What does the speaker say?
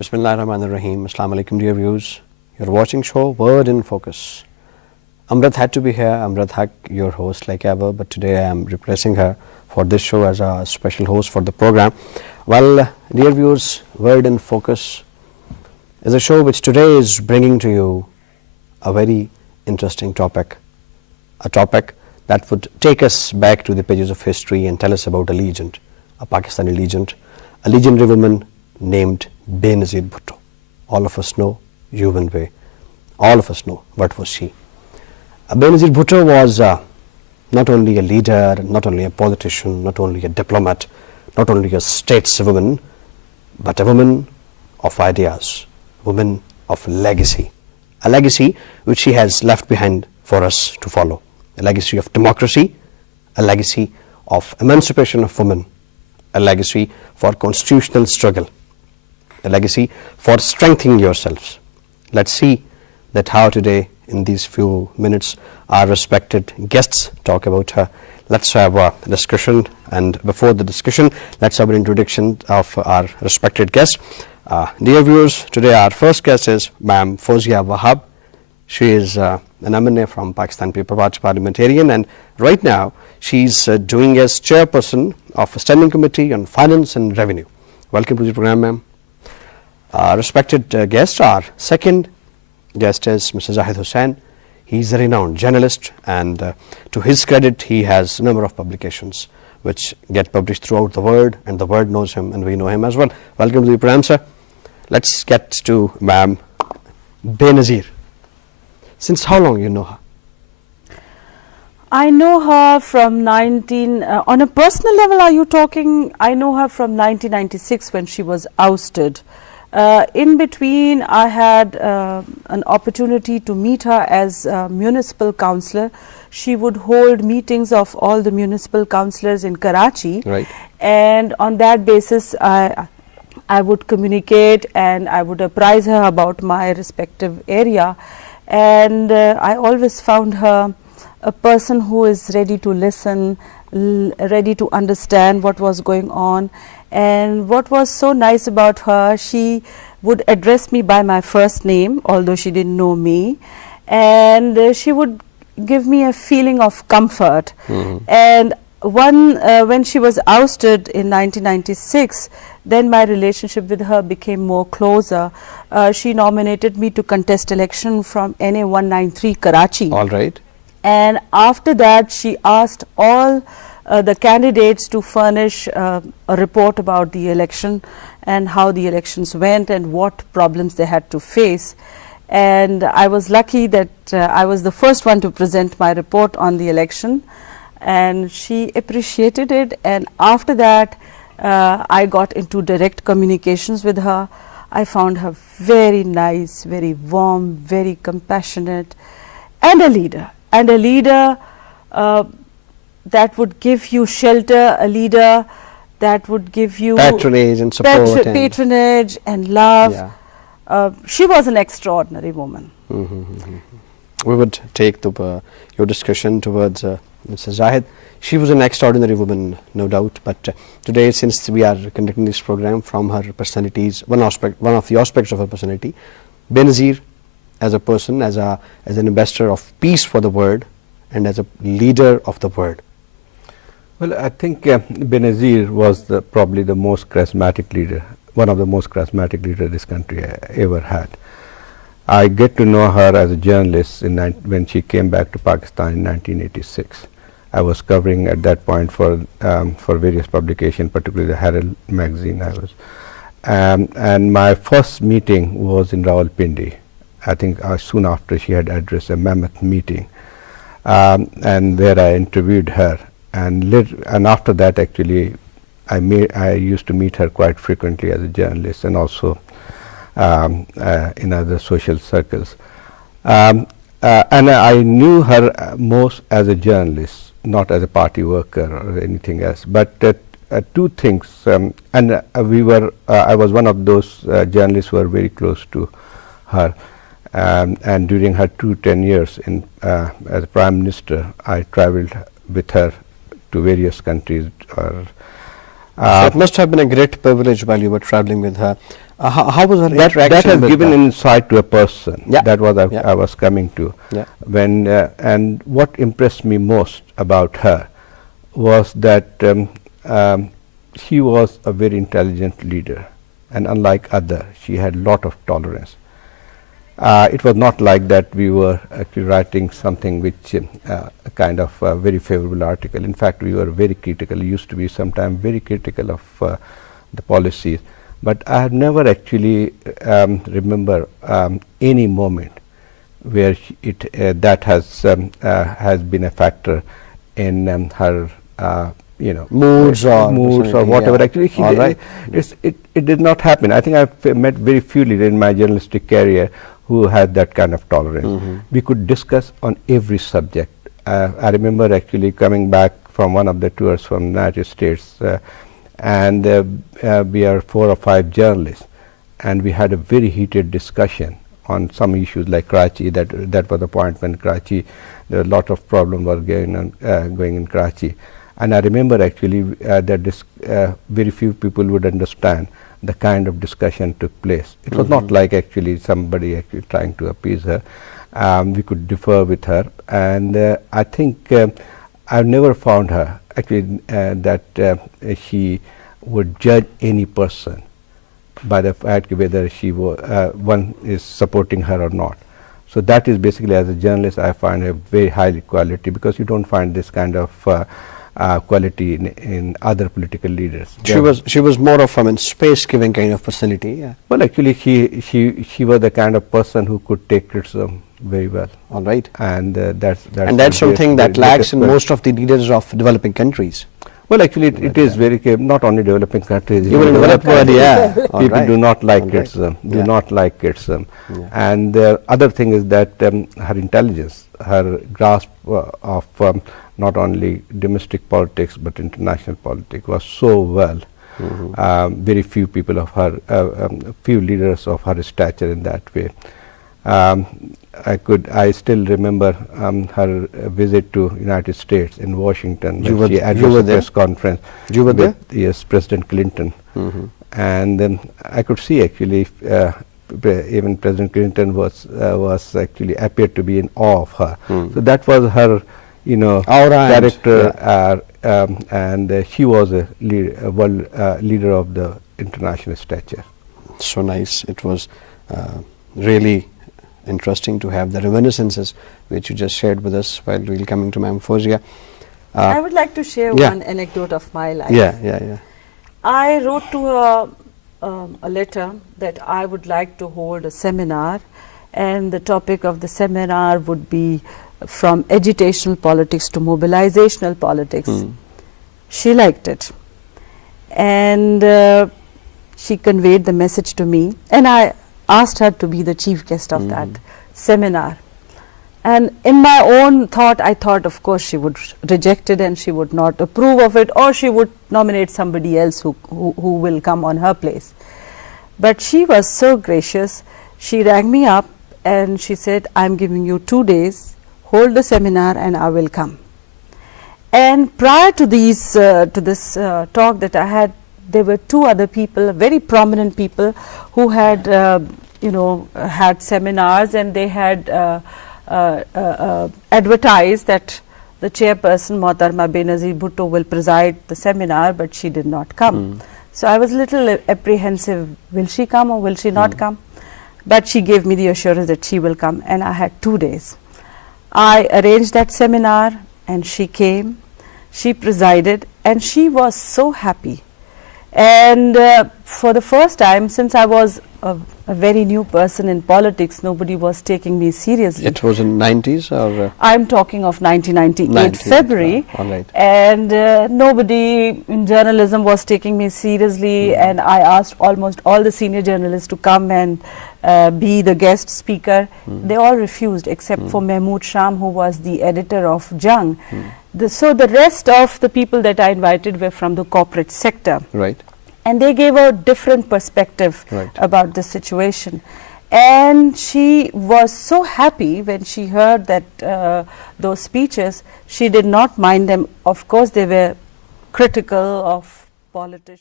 Bismillahirrahmanirrahim. Assalamu alaikum, dear viewers. You're watching show Word in Focus. Amrit had to be here. Amrit Haq, your host like ever, but today I am replacing her for this show as a special host for the program. Well, dear viewers, Word in Focus is a show which today is bringing to you a very interesting topic. A topic that would take us back to the pages of history and tell us about a legend, a Pakistani legend, a legendary woman named Benazir Bhutto. All of us know, human way. All of us know what was she. Benazir Bhutto was not only a leader, not only a politician, not only a diplomat, not only a stateswoman, but a woman of ideas, a woman of legacy. A legacy which she has left behind for us to follow. A legacy of democracy, a legacy of emancipation of women, a legacy for constitutional struggle, a legacy for strengthening yourselves. Let's see that how today in these few minutes our respected guests talk about her. Let's have a discussion, and before the discussion let's have an introduction of our respected guest. Dear viewers, today our first guest is Ma'am Fozia Wahab. She is an MNA from Pakistan People Party parliamentarian, and right now she's doing as chairperson of a standing committee on finance and revenue. Welcome to the program, ma'am. Respected guest, our second guest is Mr. Zahid Hussain. He's a renowned journalist, and to his credit he has a number of publications which get published throughout the world, and the world knows him and we know him as well. Welcome to the program, sir. Let's get to Ma'am Benazir. Since how long you know her? I know her from on a personal level, are you talking? I know her from 1996 when she was ousted. In between, I had an opportunity to meet her as a municipal councillor. She would hold meetings of all the municipal councillors in Karachi. Right. And on that basis, I would communicate and I would apprise her about my respective area. And I always found her a person who is ready to listen, ready to understand what was going on. And what was so nice about her, she would address me by my first name, although she didn't know me. And she would give me a feeling of comfort. Mm-hmm. And when she was ousted in 1996, then my relationship with her became more closer. She nominated me to contest election from NA 193 Karachi. All right. And after that, she asked all the candidates to furnish a report about the election and how the elections went and what problems they had to face. And I was lucky that I was the first one to present my report on the election, and she appreciated it. And after that, I got into direct communications with her. I found her very nice, very warm, very compassionate, and a leader. And a leader that would give you shelter, a leader that would give you patronage and support. Patronage and love. Yeah. She was an extraordinary woman. Mm-hmm. We would take your discussion towards Mr. Zahid. She was an extraordinary woman, no doubt, but today, since we are conducting this program from her personalities, one of the aspects of her personality, Benazir as a person, as an ambassador of peace for the world, and as a leader of the world. Well, I think Benazir was probably the most charismatic leader, one of the most charismatic leaders this country ever had. I get to know her as a journalist when she came back to Pakistan in 1986. I was covering at that point for various publications, particularly the Herald magazine. And my first meeting was in Rawalpindi. I think soon after she had addressed a mammoth meeting, and where I interviewed her. And after that, actually, I used to meet her quite frequently as a journalist, and also in other social circles. And I knew her most as a journalist, not as a party worker or anything else. But two things, I was one of those journalists who were very close to her. And during her 10 years as Prime Minister, I traveled with her to various countries. So it must have been a great privilege while you were traveling with her. How was her that interaction has with given her? insight to a person. Yeah. That was Yeah. I was coming to. Yeah. When and what impressed me most about her was that she was a very intelligent leader, and unlike other, she had lot of tolerance. It was not like that we were actually writing something which a kind of very favorable article. In fact, we were very critical, used to be sometimes very critical of the policies. But I have never actually remember any moment where that has been a factor in her Moods or whatever. yeah. Actually, All right. it did not happen. I think I've met very few leaders in my journalistic career who had that kind of tolerance. We could discuss on every subject. I remember actually coming back from one of the tours from the United States, and we are 4 or 5 journalists, and we had a very heated discussion on some issues like Karachi. That was the point when Karachi, there were a lot of problems were going in Karachi. And I remember actually that very few people would understand the kind of discussion took place. It was not like actually somebody actually trying to appease her. We could differ with her, and I think I've never found her actually that she would judge any person by the fact whether one is supporting her or not. So that is basically, as a journalist, I find a very high quality, because you don't find this kind of quality in other political leaders. She was more of a space giving kind of personality. Yeah. Well, actually, she was the kind of person who could take criticism very well. All right. And that's something that lacks in most of the leaders of developing countries. Well, actually, it is very not only developing countries. Even in developed world, yeah. People do not like criticism. Do not like criticism. Yeah. And the other thing is that her intelligence, her grasp of not only domestic politics but international politics was so well. Very few people of her, few leaders of her stature in that way. I still remember her visit to United States in Washington when she addressed a press conference. You were there? Yes, President Clinton. And I could see actually even President Clinton was actually appeared to be in awe of her. So that was her, character, and she was a world leader of the international stature. So nice. It was really interesting to have the reminiscences which you just shared with us while we were coming to Ma'am Fozia. I would like to share yeah. one anecdote of my life. Yeah. I wrote to her a letter that I would like to hold a seminar, and the topic of the seminar would be from agitational politics to mobilizational politics. She liked it, and she conveyed the message to me, and I asked her to be the chief guest of that seminar. And in my own thought, I thought of course she would reject it and she would not approve of it, or she would nominate somebody else who will come on her place. But she was so gracious. She rang me up and she said, I'm giving you 2 days, hold the seminar and I will come. And prior to this talk that I had, there were 2 other people, very prominent people, who had had seminars, and they had advertised that the chairperson Mohtarma Benazir Bhutto will preside the seminar, but she did not come. So I was a little apprehensive, will she come or will she not come? But she gave me the assurance that she will come, and I had 2 days. I arranged that seminar and she came, she presided, and she was so happy. And for the first time, since I was a very new person in politics, nobody was taking me seriously. It was in 90s or? I'm talking of 1998 February. All right. And nobody in journalism was taking me seriously, and I asked almost all the senior journalists to come and be the guest speaker. They all refused except for Mahmood Sham, who was the editor of Jung. So the rest of the people that I invited were from the corporate sector. Right. And they gave a different perspective about the situation. And she was so happy when she heard that those speeches. She did not mind them. Of course, they were critical of politicians.